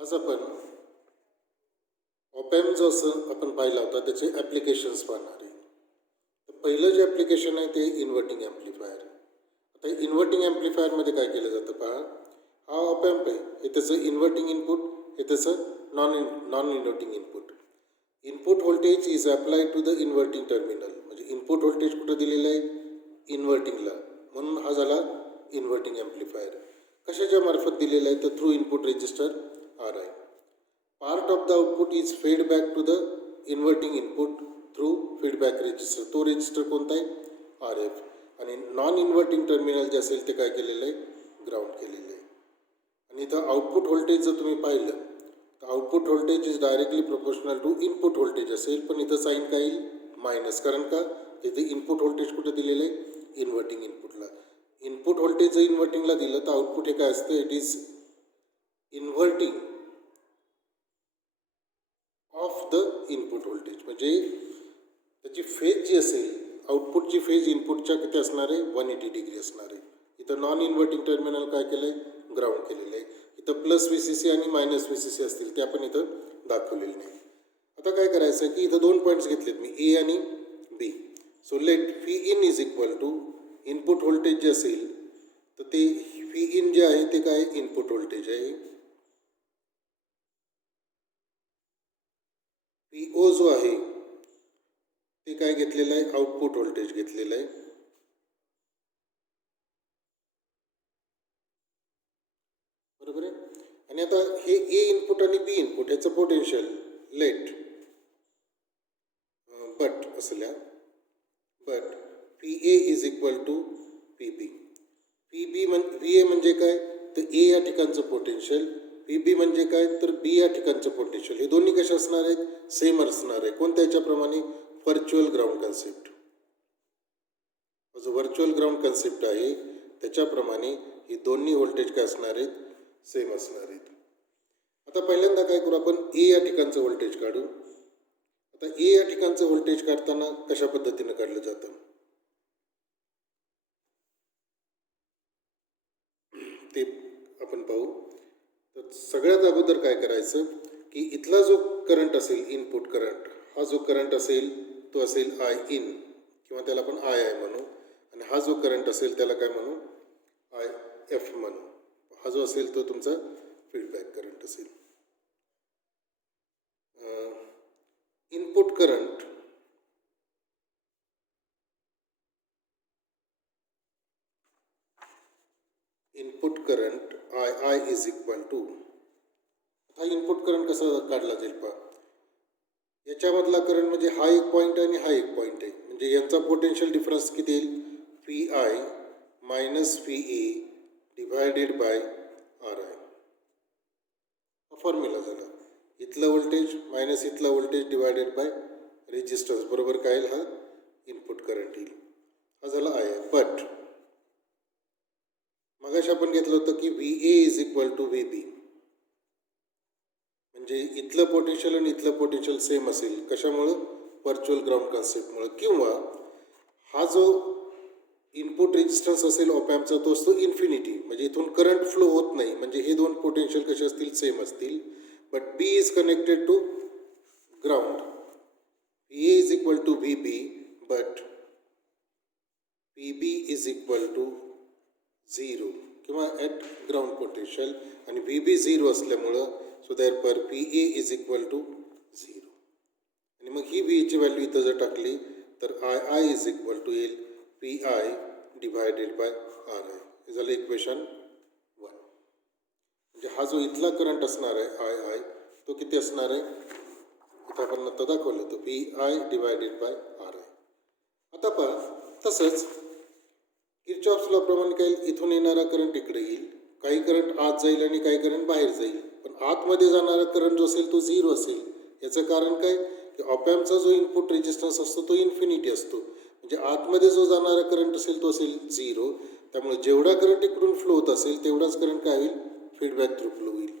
आज आपण ऑपॅम्प जो असं आपण पाहिला होता त्याचे ॲप्लिकेशन्स पाहणार आहे. तर पहिलं जे ॲप्लिकेशन आहे ते इन्व्हर्टिंग ॲम्प्लिफायर. आता इन्व्हर्टिंग ॲम्प्लिफायरमध्ये काय केलं जातं पहा. हा ऑपॅम्प आहे, हे त्याचं इन्व्हर्टिंग इनपुट, हे त्याचं non inverting input. Input voltage is applied to the inverting terminal. म्हणजे इनपुट व्होल्टेज कुठं दिलेलं आहे? इन्व्हर्टिंगला. म्हणून हा झाला इन्व्हर्टिंग ॲम्प्लिफायर. कशाच्या मार्फत दिलेला आहे? तर थ्रू इनपुट रेजिस्टर आर आहे. Part of the output is fed back to the inverting input through feedback resistor. तो रेजिस्टर कोणता आहे? R F. आणि नॉन इन्व्हर्टिंग टर्मिनल जे असेल ते काय केलेलं आहे? ग्राउंड केलेलं आहे. आणि इथं आउटपुट व्होल्टेज जर तुम्ही पाहिलं तर output voltage is directly proportional to input voltage असेल, पण इथं साईन काय येईल? मायनस. कारण का? इथे इनपुट व्होल्टेज कुठं दिलेलं आहे? इन्व्हर्टिंग इनपुटला. इनपुट व्होल्टेज जर इन्व्हर्टिंगला दिलं तर आउटपुट हे काय असतं? It is inverting of the input voltage. म्हणजे त्याची फेज जी असेल, आउटपुटची फेज इनपुटच्या किती असणार आहे? 180 डिग्री असणार आहे. इथं नॉन इन्व्हर्टिंग टर्मिनल काय केलं आहे? ग्राउंड केलेलं आहे. इथं प्लस VCC आणि मायनस VCC असतील ते आपण इथं दाखवलेलं नाही. आता काय करायचं आहे की इथं दोन पॉईंट्स घेतलेत मी, ए आणि B. So let V in is equal to input voltage जे असेल तर ते व्ही इन जे आहे ते काय? इनपुट व्होल्टेज आहे. PO जो आहे ते काय घेतलेलं आहे? आउटपुट व्होल्टेज घेतलेलं आहे. बरोबर आहे. आणि आता हे ए इनपुट आणि बी इनपुट ह्याचं पोटेन्शियल लेट बट असल्या but PA is equal to PB. VA म्हणजे काय? तर ए या ठिकाणचं पोटेन्शियल. PB म्हणजे काय? तर बी या ठिकाणचं पोटेन्शियल. हे दोन्ही कसे असणार आहेत? सेम असणार आहे. कोणत्या याच्याप्रमाणे? Virtual ground concept. जो व्हर्च्युअल ग्राउंड कन्सेप्ट आहे त्याच्याप्रमाणे ही दोन्ही व्होल्टेज काय असणार आहेत? सेम असणार आहेत. आता पहिल्यांदा काय करू आपण? ए या ठिकाणचं व्होल्टेज काढू. आता ए या ठिकाणचं व्होल्टेज काढताना कशा पद्धतीनं काढलं जातं ते आपण पाहू. तर सगळ्यात अगोदर काय करायचं की इथला जो करंट असेल, इनपुट करंट, हा जो करंट असेल तो असेल आय इन, किंवा त्याला आपण आय म्हणू. आणि हा जो करंट असेल त्याला काय म्हणू? IF म्हणू. हा जो असेल तो तुमचा फीडबॅक करंट असेल. Input current I is equal to, हा इनपुट करंट कसा काढला जाईल पहा. याच्यामधला करंट म्हणजे हा एक पॉईंट आहे आणि हा एक पॉईंट आहे. म्हणजे यांचा पोटेन्शियल डिफरन्स किती येईल? PI minus PE divided by RI. हा फॉर्म्युला झाला. इथलं व्होल्टेज मायनस इथलं व्होल्टेज डिवायडेड बाय रेजिस्टन्स बरोबर काय येईल? हा इनपुट करंट येईल. हा झाला आय. बट मगाशी आपण घेतलं होतं की VA is equal to VB. म्हणजे इथलं पोटेन्शियल आणि इथलं पोटेन्शियल सेम असेल. कशामुळं? व्हर्च्युअल ग्राउंड कन्सेप्टमुळं. किंवा हा जो इनपुट रेजिस्टन्स असेल ऑपॅम्पचा तो असतो इन्फिनिटी. म्हणजे इथून करंट फ्लो होत नाही. म्हणजे हे दोन पोटेन्शियल कसे असतील? सेम असतील. But B is connected to ground. VA is equal to VB but PB is equal to 0 किंवा ॲट ग्राउंड पोटेन्शियल. आणि VB 0 असल्यामुळं so therefore PA is equal to 0. आणि मग ही बीची व्हॅल्यू इथं जर टाकली तर I इज इक्वल टू येईल PI डिवायडेड बाय RI. हे झालं इक्वेशन 1. म्हणजे हा जो इथला करंट असणार आहे I तो किती असणार आहे? इथं आपण नंतर दाखवलं तर PI डिवायडेड बाय RI. आता पहा तसंच किर्चॉफ्स लॉ प्रमाणे काय? इथून येणारा करंट इकडे येईल. काही करंट आत जाईल आणि काही करंट बाहेर जाईल. पण आतमध्ये जाणारा करंट जो असेल तो 0 असेल. याचं कारण काय? की ऑपॅम्पचा जो इनपुट रेजिस्टन्स असतो तो इन्फिनिटी असतो. म्हणजे आतमध्ये जो जाणारा करंट असेल तो असेल 0. त्यामुळे जेवढा करंट इकडून फ्लो होत असेल तेवढाच करंट काय होईल? फीडबॅक थ्रू फ्लो होईल.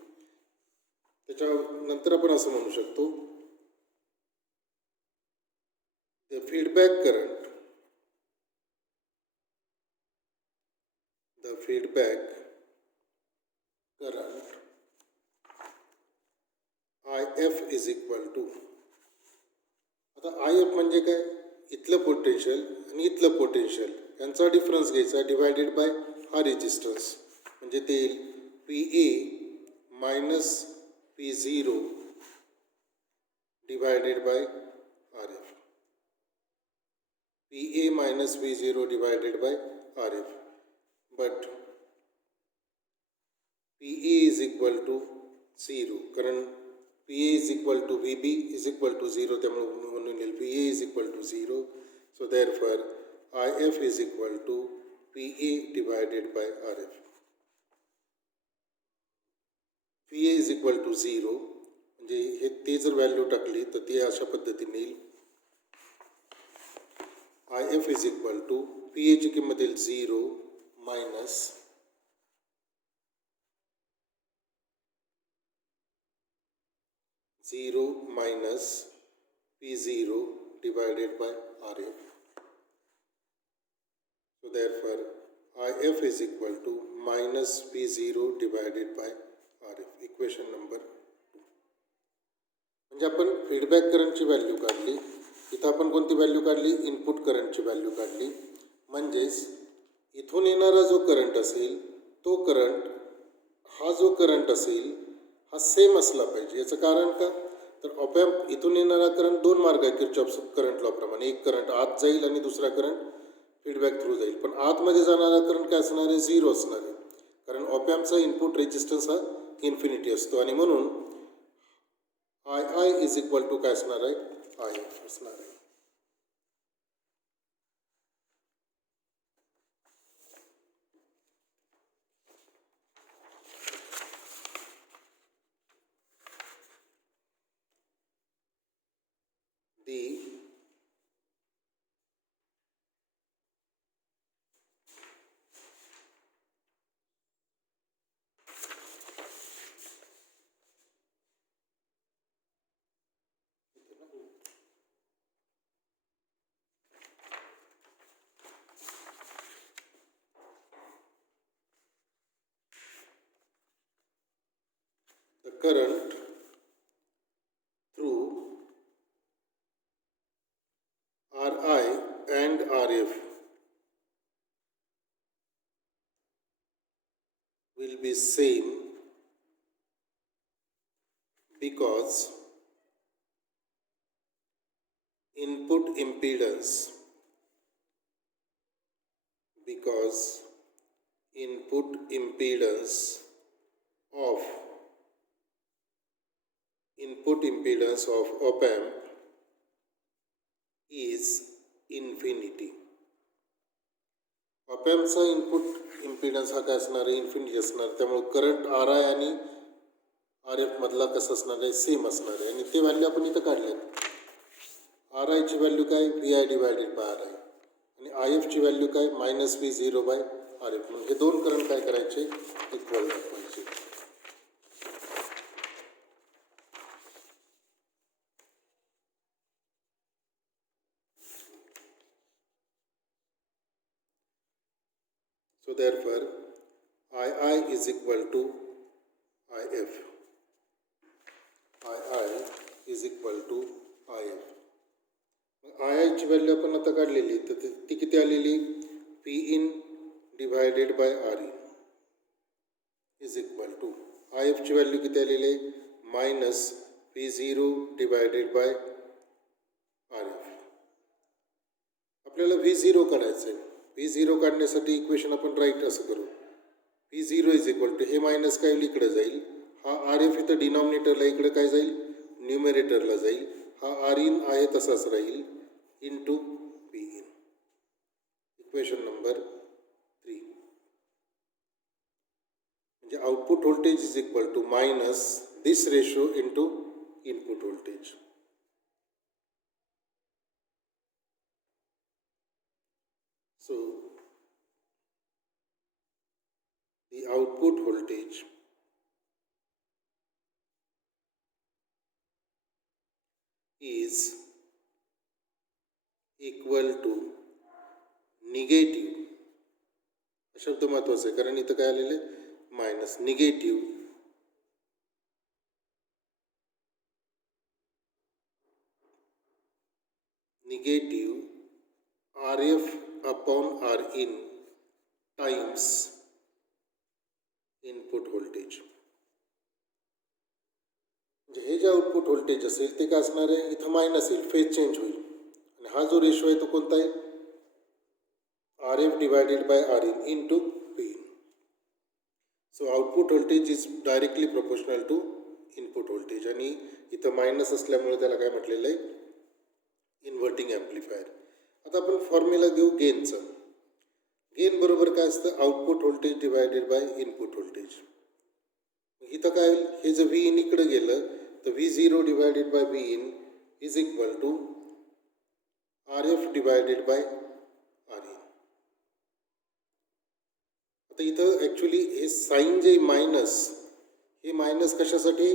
त्याच्यानंतर आपण असं म्हणू शकतो the feedback current I F is equal to, आता आय एफ म्हणजे काय, इथलं पोटेन्शियल आणि इथलं पोटेन्शियल यांचा डिफरन्स घ्यायचा डिवायडेड बाय हा रेजिस्टन्स, म्हणजे ते येईल P A minus P zero divided by R F, P A minus P zero divided by R F. But P A is equal to zero, कारण P A is equal to V B is equal to zero, त्यामुळे म्हणून येईल P A is equal to zero. So therefore I F is equal to P A divided by R F. P A is equal to zero म्हणजे हे ते जर value टाकली तर ती अशा पद्धतीने येईल, I F is equal to P एची किंमत येईल zero minus zero minus P zero divided by R F. So therefore IF is equal to minus P0 divided by RF. Equation number 2. म्हणजे आपण फीडबॅक करंटची व्हॅल्यू काढली, इथं आपण कोणती व्हॅल्यू काढली, इनपुट करंटची व्हॅल्यू काढली. म्हणजेच इथून येणारा जो करंट असेल तो करंट हा जो करंट असेल हा सेम असला पाहिजे. याचं कारण का, तर ऑपॅम्प इथून येणारा करंट दोन मार्ग आहे किर्चॉफ करंट लॉ प्रमाणे, एक करंट आत जाईल आणि दुसरा करंट फीडबॅक थ्रू जाईल. पण आतमध्ये जाणारा करंट काय असणार आहे, झिरो असणार आहे, कारण ऑपॅम्पचा इनपुट रेजिस्टन्स हा इन्फिनिटी असतो. आणि म्हणून I I is equal to काय असणार आहे, आय एफ असणार आहे. The current through RI and RF will be same because input impedance of op-amp is infinity. ऑपॅम्पचा इनपुट इम्पिडन्स हा काय असणार आहे, इन्फिनिटी असणार. त्यामुळे करंट आर आय आणि आर एफ मधला कसं असणार आहे, सेम असणार आहे. आणि ते व्हॅल्यू आपण इथं काढले. आर आयची व्हॅल्यू काय, V I divided by R I, आणि आय एफची व्हॅल्यू काय, minus V zero by R F. म्हणजे हे दोन करंट काय करायचे, इक्वल दाखवायचे. So therefore II is equal to IF. II is equal to IF. II ची व्हॅल्यू आपण आता काढलेली, तर ती किती आलेली, P in divided by R in is equal to, I एफची व्हॅल्यू किती आलेली आहे, minus P zero divided by R F. आपल्याला व्ही झिरो काढायचं आहे. व्ही झिरो काढण्यासाठी इक्वेशन आपण राईट असं करू, P zero is equal to, हे मायनस काय होईल, इकडे जाईल. हा आर एफ इथं डिनॉमिनेटरला इकडे काय जाईल, न्यूमेरेटरला जाईल. हा आर इन आहे तसाच राहील, into P in. Equation number 3. म्हणजे output voltage is equal to minus this ratio into input voltage. So the output voltage is equal to negative, शब्द महत्वाचा आहे कारण इथं काय आलेले, minus, negative negative RF upon Rin times input voltage. म्हणजे हे जे आउटपुट व्होल्टेज असेल ते काय असणार आहे, इथं मायनस येईल, फेज चेंज होईल. आणि हा जो रेशो आहे तो कोणता आहे, RF divided by Rin into Pin. So output voltage is directly proportional to input voltage. आणि इथं मायनस असल्यामुळे त्याला काय म्हटलेलं आहे, इन्व्हर्टिंग ॲम्प्लिफायर. आता आपण फॉर्म्युला घेऊ गेनचं. गेन बरोबर काय असतं, output voltage divided by input voltage. इथं काय होईल, हे जर व्ही इन इकडं गेलं तर V0 divided by V in is equal to RF divided by Rin. आता इथं ॲक्च्युली हे साईन जे मायनस, हे मायनस कशासाठी,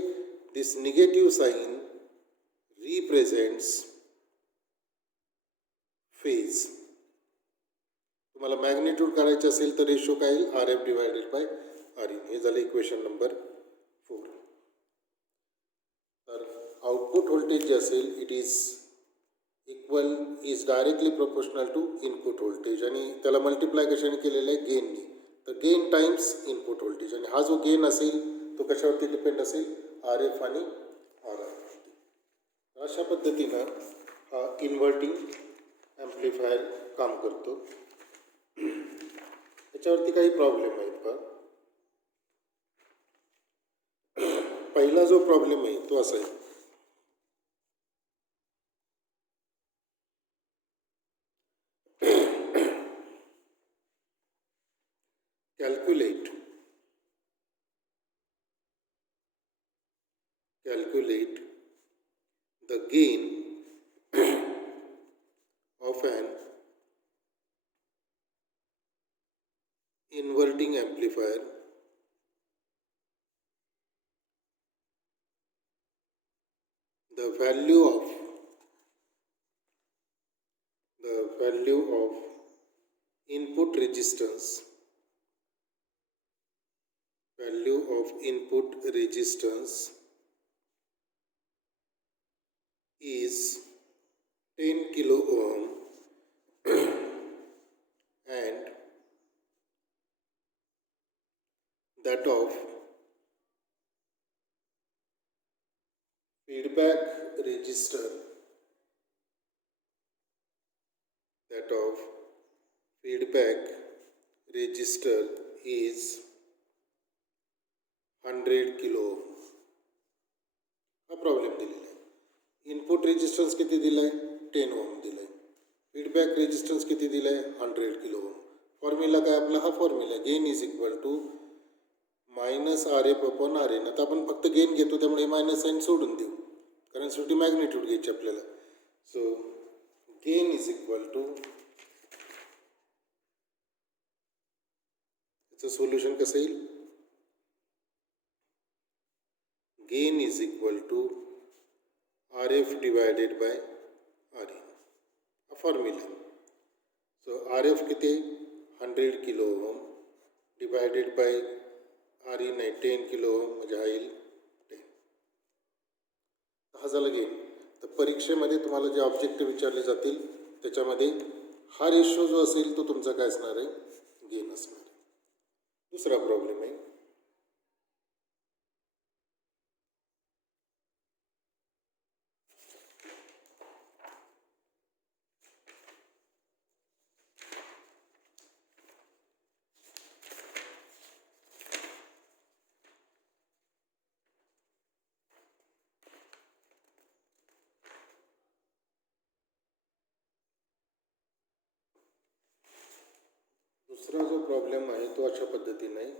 दिस निगेटिव्ह साईन रिप्रेझेंट्स फेज. तुम्हाला मॅग्निट्यूड करायचे असेल तर रेशो काय येईल, RF डिवायडेड बाय Rin. हे झालं इक्वेशन नंबर 4. तर आउटपुट व्होल्टेज जे असेल it is directly proportional to input voltage. आणि त्याला मल्टिप्लाय कशाने केलेलं आहे, गेननी. तर गेन टाइम्स इनपुट व्होल्टेज. आणि हा जो गेन असेल तो कशावरती डिपेंड असेल, RF आणि RI. अशा पद्धतीनं हा इन्व्हर्टिंग ॲम्प्लिफायर काम करतो. याच्यावरती काही प्रॉब्लेम आहेत का. पहिला जो प्रॉब्लेम आहे तो असा आहे, calculate the gain of an inverting amplifier the value of input resistance is 10 kilo ohm and that of feedback resistor is 100 kilo ohm. हा प्रॉब्लेम दिलेला आहे. इनपुट रेजिस्टन्स किती दिला आहे, 10 ओम दिला आहे. फीडबॅक रेजिस्टन्स किती दिला आहे, 100 किलो ओम. फॉर्म्युला काय आपला, हा formula gain is equal to minus RF upon Rin. आता आपण फक्त गेन घेतो त्यामुळे मायनस साईन सोडून देऊ, कारण शेवटी मॅग्निट्यूड घ्यायची आपल्याला. So gain is equal to, याचं सोल्युशन कसं येईल, gain is equal to RF divided by Rin. हा फॉर्म्युला. सो RF किती, 100 kilo ohm divided by Rin आहे 10 किलो ओम, म्हणजे हा येईल 10. हा झाला गेन. तर परीक्षेमध्ये तुम्हाला जे ऑब्जेक्टिव्ह विचारले जातील त्याच्यामध्ये हा रेशो जो असेल तो तुमचा काय असणार आहे, गेन असणार आहे. दुसरा प्रॉब्लेम आहे, दुसरा जो प्रॉब्लेम आहे तो अशा पद्धतीने आहे,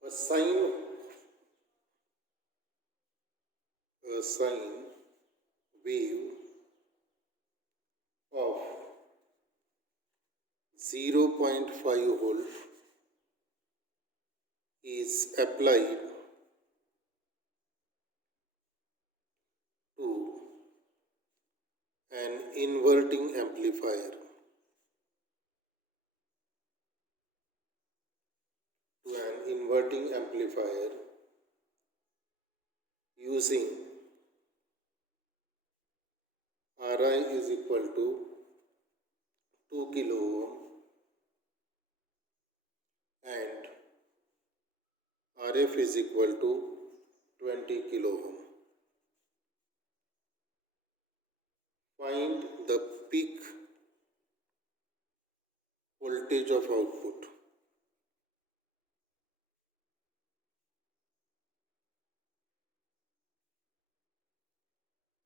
a sine wave of 0.5 volt is applied to an inverting amplifier. Using Ri is equal equal to 2 kilo ohm and RF is equal to 20 kilo ohm. Find the peak voltage of output.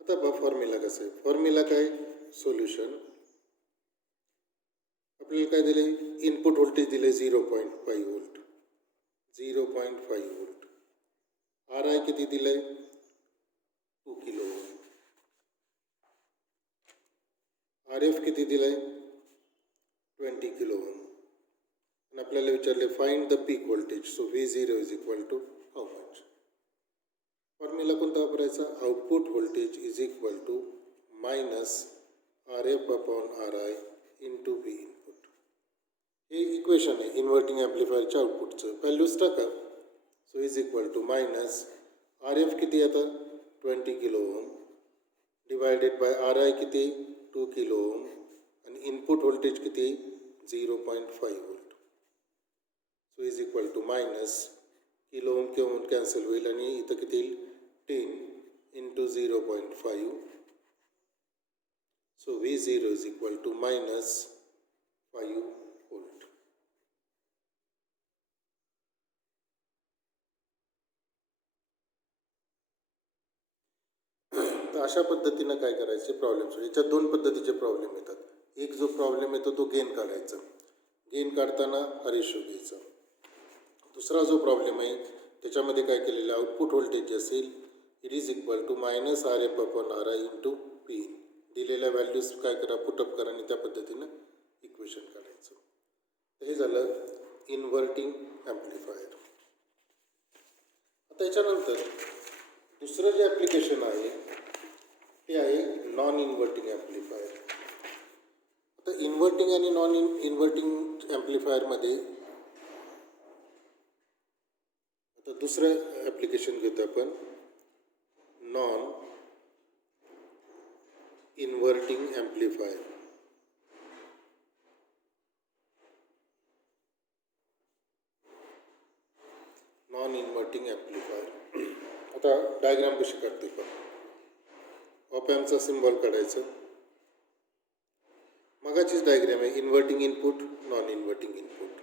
आता बघा formula कसं आहे. Formula काय, solution. आपल्याला काय दिले, input voltage दिले 0.5 volt, 0.5 volt. R I किती दिलंय, 2 किलो ओम. आर एफ किती दिलंय, 20 किलो ओम. आणि आपल्याला विचारले find the peak voltage. So V0 is equal to how much. Formula कोणता वापरायचा, output voltage is equal to minus RF upon RI into V input. हे इक्वेशन आहे इन्व्हर्टिंग ॲम्प्लिफायरच्या आउटपुटचं. व्हॅल्यूज टाका. So is equal to minus RF किती आता 20 kilo ohm divided by RI किती 2 किलो ओम आणि इनपुट व्होल्टेज किती 0.5 volt. So is equal to minus kilo ohm kilo ohm cancel होईल आणि इथं किती येईल 10 into 0.5. So V0 is equal to minus 5 volt. तर अशा पद्धतीनं काय करायचे प्रॉब्लेम्स. याच्यात दोन पद्धतीचे प्रॉब्लेम येतात. एक जो प्रॉब्लेम येतो तो गेन काढायचा, गेन काढताना रेशो घ्यायचा. दुसरा जो प्रॉब्लेम आहे त्याच्यामध्ये काय केलेलं, आउटपुट व्होल्टेज जे असेल it is equal to minus RF upon RI into P. दिलेल्या व्हॅल्यूज काय करा, पुटअप करा आणि त्या पद्धतीनं इक्वेशन काढायचं. तर हे झालं इन्व्हर्टिंग ॲम्प्लिफायर. आता याच्यानंतर दुसरं जे ॲप्लिकेशन आहे ते आहे नॉन इन्व्हर्टिंग ॲम्प्लिफायर. आता इन्व्हर्टिंग आणि नॉन इन्व्हर्टिंग ॲम्प्लिफायरमध्ये आता दुसरं ॲप्लिकेशन घेतो आपण, non inverting amplifier. Non inverting amplifier. आता डायग्राम कशी काढते पण, ऑप ॲम्पचा सिम्बॉल काढायचं. मगाचीच डायग्राम आहे, inverting input non inverting input.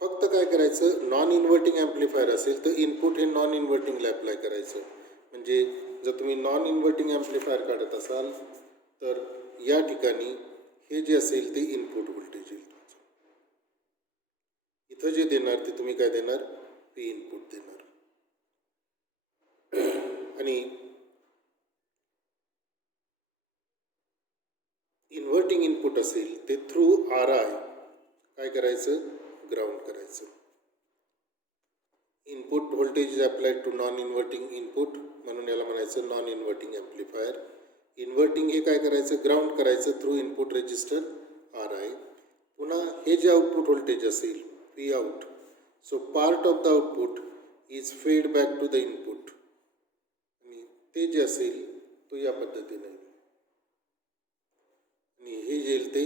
फक्त काय करायचं, नॉन इन्व्हर्टिंग ॲम्प्लिफायर असेल तर इनपुट हे नॉन इन्व्हर्टिंगला अप्लाय करायचं. म्हणजे जर तुम्ही नॉन इन्व्हर्टिंग ॲम्प्लिफायर काढत असाल तर या ठिकाणी हे जे असेल ते इनपुट व्होल्टेज येईल तुमचं. इथं जे देणार ते तुम्ही काय देणार, P इनपुट देणार. आणि इन्व्हर्टिंग इनपुट असेल ते थ्रू RI काय करायचं, ग्राउंड करायचं. Input voltage is applied to non inverting input, म्हणून याला म्हणायचं नॉन इन्व्हर्टिंग ॲम्प्लिफायर. इन्व्हर्टिंग हे काय करायचं, ग्राउंड करायचं थ्रू इनपुट रेजिस्टर RI. पुन्हा हे जे आउटपुट व्होल्टेज असेल P out, so part of the output is fed back to the input. आणि ते जे असेल तो या पद्धतीने आणि हे जे येईल ते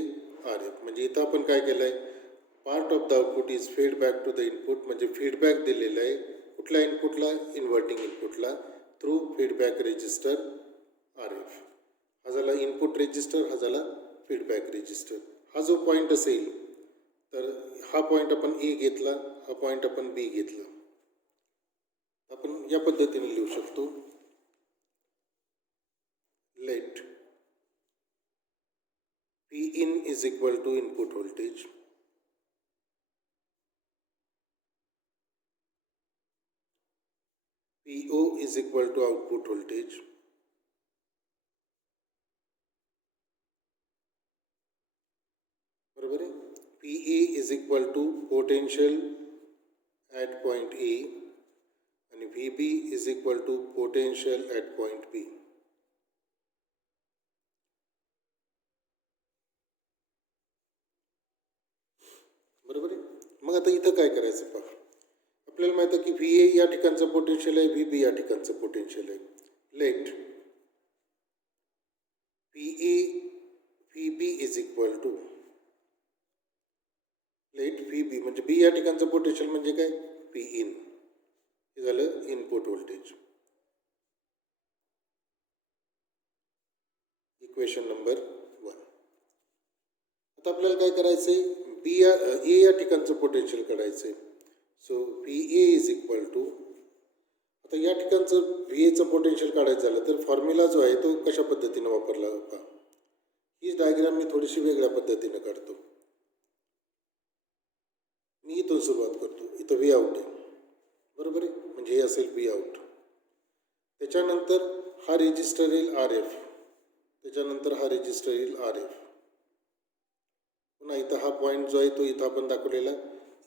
RF. म्हणजे इथं आपण काय केलं आहे, part of the output is fed back to the input. म्हणजे फीडबॅक दिलेला आहे कुठल्या इनपुटला, इन्व्हर्टिंग इनपुटला थ्रू फीडबॅक रेजिस्टर RF. हा झाला इनपुट रेजिस्टर, हा झाला फीडबॅक रेजिस्टर. हा जो पॉईंट असेल तर हा पॉईंट आपण A घेतला, हा पॉईंट आपण B घेतला. आपण या पद्धतीने लिहू शकतो, late P in is equal to input voltage, PO is equal to output voltage, बरोबर आहे. PA is equal to potential at point A आणि VB is equal to potential at point B. बरोबर आहे. मग आता इथं काय करायचं पहा, आपल्याला माहिती आहे की VA या ठिकाणचं पोटेन्शियल आहे, VB या ठिकाणचं पोटेन्शियल आहे. Let PA V B is equal to let V B म्हणजे बी या ठिकाणचं पोटेन्शियल म्हणजे काय पी इन हे झालं इनपुट व्होल्टेज. Equation number 1. आता आपल्याला काय करायचं आहे बी या ए या ठिकाणचं पोटेन्शियल काढायचं आहे. So V A is equal to आता या ठिकाणचं व्ही एचं पोटेन्शियल काढायचं झालं तर फॉर्म्युला जो आहे तो कशा पद्धतीनं वापरला होता. ही डायग्राम मी थोडीशी वेगळ्या पद्धतीनं काढतो. मी इथून सुरुवात करतो. इथं व्ही आउट आहे बरोबर आहे म्हणजे हे असेल व्ही आउट. त्याच्यानंतर हा रेजिस्टर येईल आर एफ. त्याच्यानंतर हा रेजिस्टर येईल आर एफ. पुन्हा इथं हा पॉईंट जो आहे तो इथं आपण दाखवलेला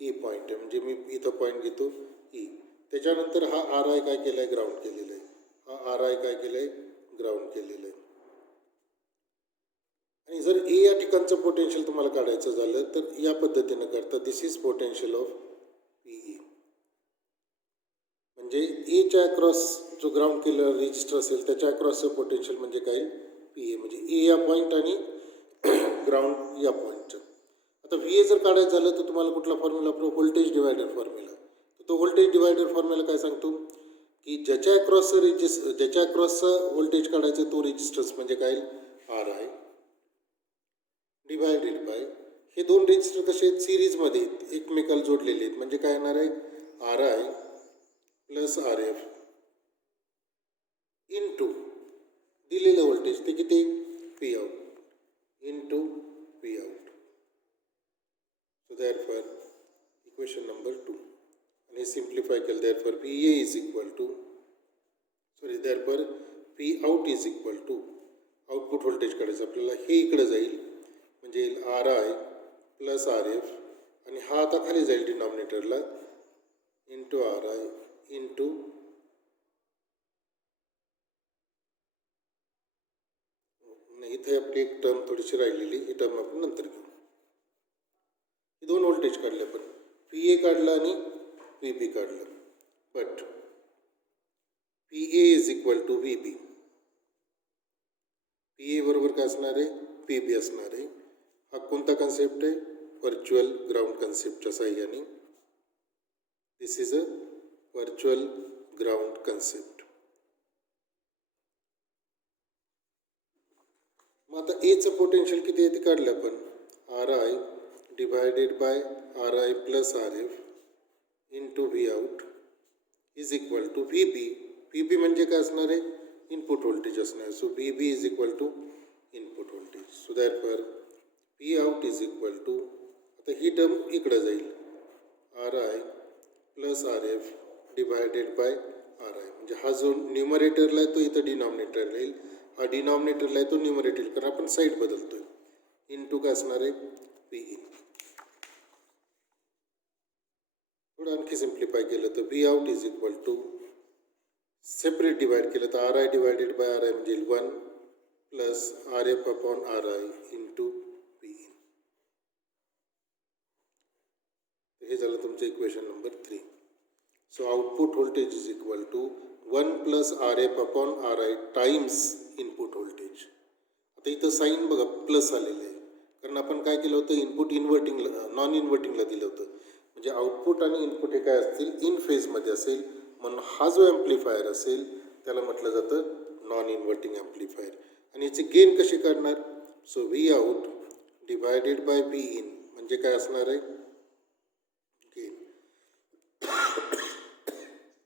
ई पॉईंट आहे म्हणजे मी इथं पॉईंट घेतो ई. त्याच्यानंतर हा आर आय काय केलं आहे ग्राउंड केलेलं आहे. हा आर आय काय केलं आहे ग्राउंड केलेलं आहे. आणि जर ए या ठिकाणचं पोटेन्शियल तुम्हाला काढायचं झालं तर या पद्धतीनं करता दिस इज पोटेन्शियल ऑफ पीई. म्हणजे एच्या अक्रॉस जो ग्राउंड केलेला रेजिस्टर असेल त्याच्या अक्रॉसचं पोटेन्शियल म्हणजे काय पी ए म्हणजे ए या पॉईंट आणि ग्राउंड या पॉईंटचं. आता व्ही ए जर काढायचं झालं तर तुम्हाला कुठला फॉर्म्युला आपला व्होल्टेज डिवायडर फॉर्म्युला. तो व्होल्टेज डिवायडर फॉर्म्युला काय सांगतो की ज्याच्या अक्रॉसचं व्होल्टेज काढायचं तो रेजिस्टन्स म्हणजे काय आर आय डिवायडेड बाय हे दोन रेजिस्टर कसे आहेत सिरीजमध्ये एकमेकाला जोडलेले आहेत म्हणजे काय येणार आहे R I plus R F into दिलेलं व्होल्टेज ते किती P out into P out. So therefore equation number 2 आणि सिम्प्लिफाय केलं therefore P A is equal to therefore P out is equal to output voltage काढायचं आपल्याला हे इकडं जाईल म्हणजे येईल R I plus R F आणि हा आता खाली जाईल डिनॉमिनेटरला इंटू आर आय इंटू नाही इथे आपली एक टर्म थोडीशी राहिलेली ही टर्म आपण नंतर घेऊ. ही दोन व्होल्टेज काढले आपण पी ए काढलं आणि व्ही बी काढलं. But P A is equal to V B. P A बरोबर काय असणार आहे पी बी असणार आहे. हा कोणता कन्सेप्ट आहे व्हर्च्युअल ग्राउंड कन्सेप्टच्या साह्याने. This is a virtual ground concept. मग आता एचं पोटेन्शियल किती आहे ते काढलं आपण R I divided by R I plus R F into V out is equal to V B. V B म्हणजे काय असणार आहे इनपुट व्होल्टेज असणार आहे. So V B is equal to input voltage. So therefore P out is equal to आता ही term इकडं जाईल R I plus R F divided by R I म्हणजे हा जो न्यूमरेटरला आहे तो इथं डिनॉमिनेटरला येईल. हा डिनॉमिनेटरला आहे तो न्यूमरेटर कारण आपण साईड बदलतोय इंटू काय असणार आहे पी इन. थोडं आणखी सिम्प्लिफाय केलं तर V out is equal to separate divide केलं तर R I divided by R I म्हणजे 1 plus R F upon R I into P in. हे झालं तुमचं equation number 3. So output voltage is equal to 1 plus R F upon R I times input voltage. आता इथं sine बघा plus आलेलं आहे कारण आपण काय केलं होतं इनपुट इन्व्हर्टिंगला नॉन इन्व्हर्टिंगला दिलं होतं म्हणजे आउटपुट आणि इनपुट हे काय असतील इन फेजमध्ये असेल म्हणून हा जो ॲम्प्लिफायर असेल त्याला म्हटलं जातं नॉन इन्व्हर्टिंग ॲम्प्लिफायर. आणि याचे गेन कसे काढणार so V out divided by V in म्हणजे काय असणार आहे gain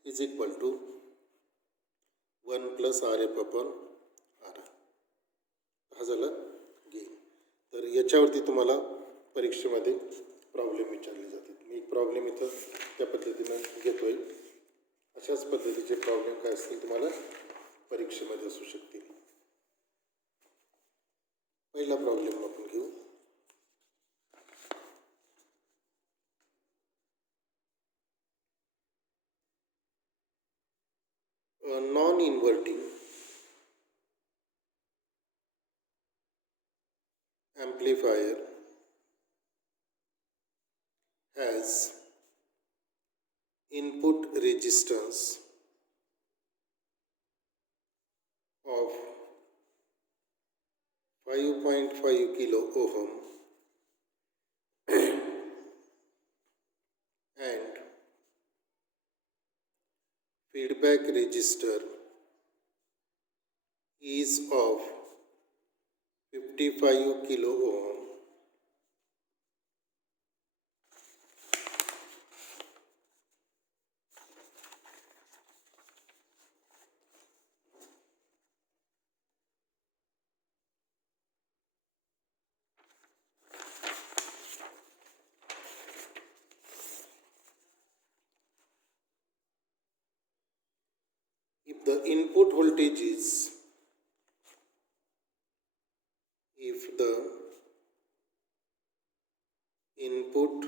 is equal to 1 plus R F upon R I. हा झाला गेन. तर याच्यावरती तुम्हाला परीक्षेमध्ये प्रॉब्लेम विचारले जातात. मी एक प्रॉब्लेम इथं त्या पद्धतीनं घेतोय. अशाच पद्धतीचे प्रॉब्लेम काय असतील तुम्हाला परीक्षेमध्ये असू शकतील. पहिला प्रॉब्लेम आपण घेऊ. Non inverting amplifier has input resistance of 5.5 kilo ohm and feedback resistor is of 55 kilo ohm, if the input voltage is if the input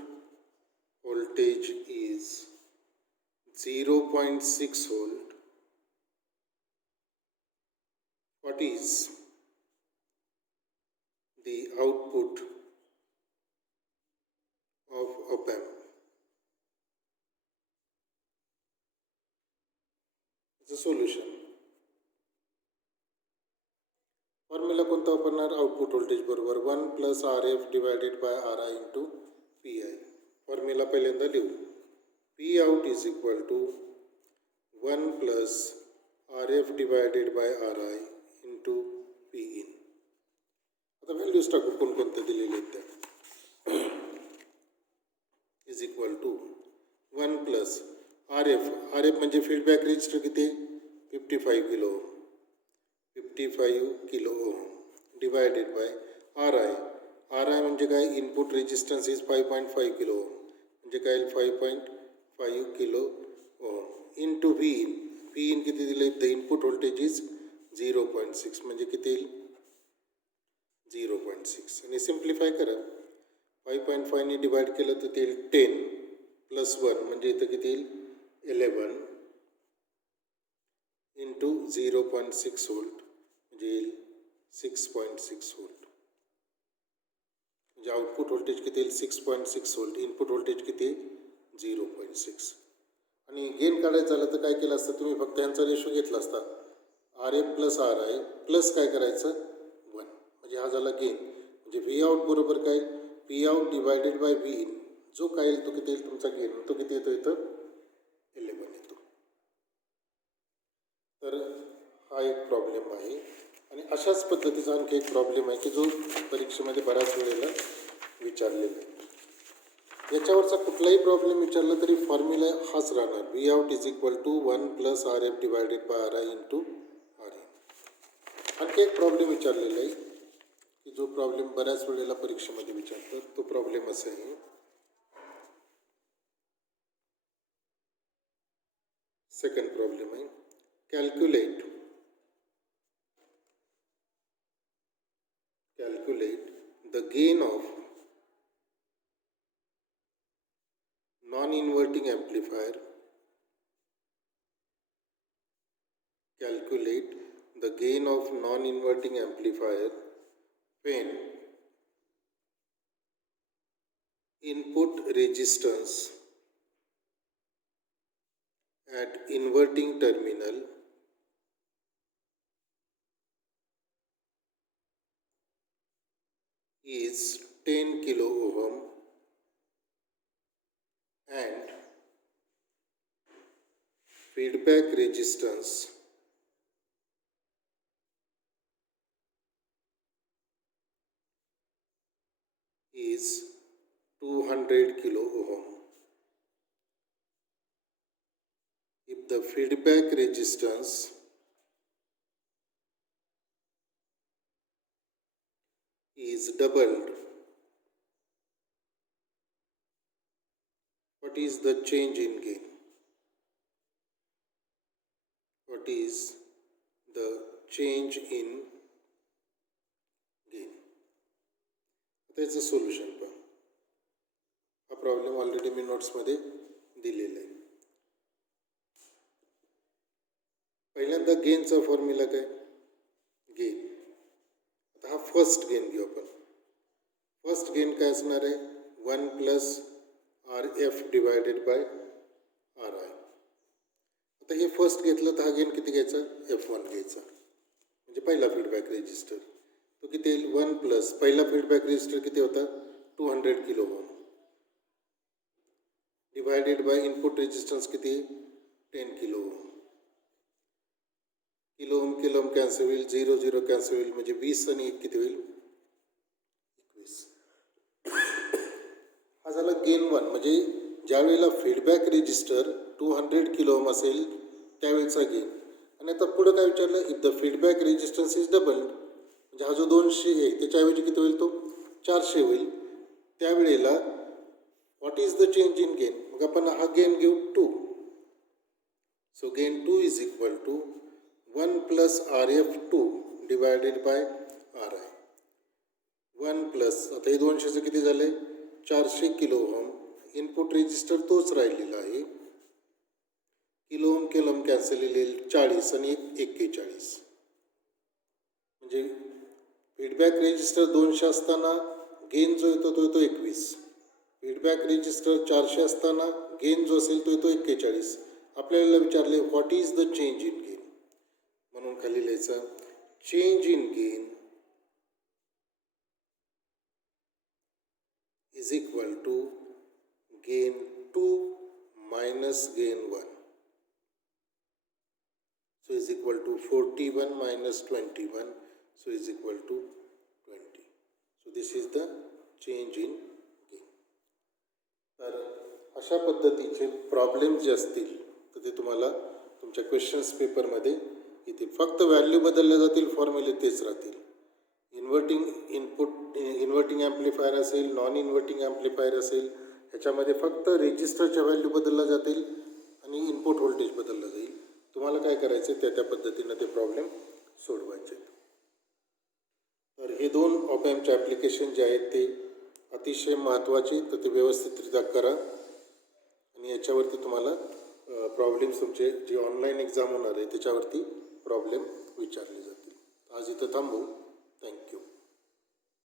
voltage is 0.6 volt, what is the output of op amp? The solution. Formula कोणता वापरणार? Output voltage बरोबर 1 plus R F divided by R I into P I. Formula पहिल्यांदा लिहू. P out is equal to 1 plus R F divided by R I into P in. आता values टाकू कोणकोणते दिलेले आहेत त्या. Is equal to 1 plus R F म्हणजे feedback resistor किती? 55 kilo ohm. 55 kilo ohm divided by R I म्हणजे काय? Input resistance is 5.5 kilo ohm म्हणजे काय? 5.5 kilo ohm into V in किती दिले? द इनपुट व्होल्टेज इज 0.6 म्हणजे किती येईल? 0.6. आणि सिम्प्लिफाय करा. 5.5 डिवाइड केलं तर ते येईल 10 प्लस 1 म्हणजे इथं किती येईल? 11 इंटू 0.6 व्होल्ट म्हणजे येईल 6.6 व्होल्ट. म्हणजे आउटपुट व्होल्टेज किती येईल? 6.6 व्होल्ट. इनपुट व्होल्टेज किती? 0.6. आणि गेन काढायचं झालं तर काय केलं असतं? तुम्ही फक्त यांचा रेशो घेतला असता. R F plus R I plus काय करायचं? 1 म्हणजे हा झाला गेन. म्हणजे व्ही आउट बरोबर काय? P out divided by V in. जो काय येईल तो किती येईल? तुमचा गेन तो किती येतो? इथं 11 येतो. तर हा एक प्रॉब्लेम आहे. आणि अशाच पद्धतीचा आणखी एक प्रॉब्लेम आहे की जो परीक्षेमध्ये बऱ्याच वेळेला विचारलेला आहे. याच्यावरचा कुठलाही प्रॉब्लेम विचारला तरी फॉर्म्युला हाच राहणार. V out is equal to 1 plus R F divided by R I into R in. आणखी एक प्रॉब्लेम विचारलेला आहे की जो प्रॉब्लेम बऱ्याच वेळेला परीक्षेमध्ये विचारतात. तो प्रॉब्लेम असा आहे. सेकंड प्रॉब्लेम आहे. Calculate the gain of non-inverting amplifier. Calculate the gain of non-inverting amplifier when input resistance at inverting terminal is 10 kilo ohm and feedback resistance is 200 kilo ohm. If the feedback resistance is doubled, what is the change in gain? What is the change in gain? त्याचं solution पहा. हा problem already मी नोट्समध्ये दिलेला आहे. पहिल्यांदा गेनचा formula काय? Gain. आता हा फर्स्ट गेन घेऊ आपण. फर्स्ट गेन काय असणार आहे? 1 plus R F divided by R I. आता हे फर्स्ट घेतलं तर हा गेन किती घ्यायचा? F1 घ्यायचा म्हणजे पहिला फीडबॅक रेजिस्टर. तो किती येईल 1 प्लस पहिला फीडबॅक रेजिस्टर किती होता 200 kilo ohm divided by input resistance किती 10 kilo ohm. Kilo ohm cancel होईल 0 0 कॅन्सल होईल म्हणजे 20 आणि 1 किती होईल 21. हा झाला गेन 1 म्हणजे ज्या वेळेला फीडबॅक रेजिस्टर 200 किलो ओम असेल त्यावेळेचा गेन. आणि आता पुढं काय विचारलं if the feedback resistance is double म्हणजे हा जो 200 आहे त्याच्याऐवजी किती होईल तो 400 होईल. त्यावेळेला what is the change in gain मग आपण हा गेन घेऊ 2. So gain 2 is equal to 1 plus RF2 divided by RI. 1 plus आता हे 200चं किती झाले 400 किलो ओम. इनपुट रेजिस्टर तोच राहिलेला आहे. किलो ओम कॅन्सल येईल 40 आणि 41 म्हणजे फीडबॅक रेजिस्टर 200 असताना गेन जो येतो तो येतो 21. फीडबॅक रेजिस्टर 400 असताना गेन जो असेल तो येतो 41. आपल्याला विचारले what is the change in gain म्हणून खाली लिहायचं change in gain is equal to gain 2 minus gain 1. So is equal to 41 minus 21. So is equal to 20. So this is the change in gain. तर अशा पद्धतीचे problem जे असतील तर ते तुम्हाला तुमच्या क्वेश्चन्स पेपरमध्ये येतील. फक्त व्हॅल्यू बदलल्या जातील फॉर्म्युले तेच राहतील. इन्व्हर्टिंग ॲम्प्लिफायर असेल नॉन इन्व्हर्टिंग ॲम्प्लिफायर असेल ह्याच्यामध्ये फक्त रेजिस्टरच्या व्हॅल्यू बदलल्या जातील आणि इनपुट व्होल्टेज बदललं जाईल. तुम्हाला काय करायचे त्या पद्धतीनं ते प्रॉब्लेम सोडवायचे. तर हे 2 ऑप ॲम्पचे ॲप्लिकेशन जे आहेत ते अतिशय महत्त्वाचे तर ते व्यवस्थितरित्या करा आणि याच्यावरती तुम्हाला प्रॉब्लेम्स तुमचे जे ऑनलाईन एक्झाम होणार आहे त्याच्यावरती प्रॉब्लेम विचारले जातील. आज इथं थांबू. थँक्यू.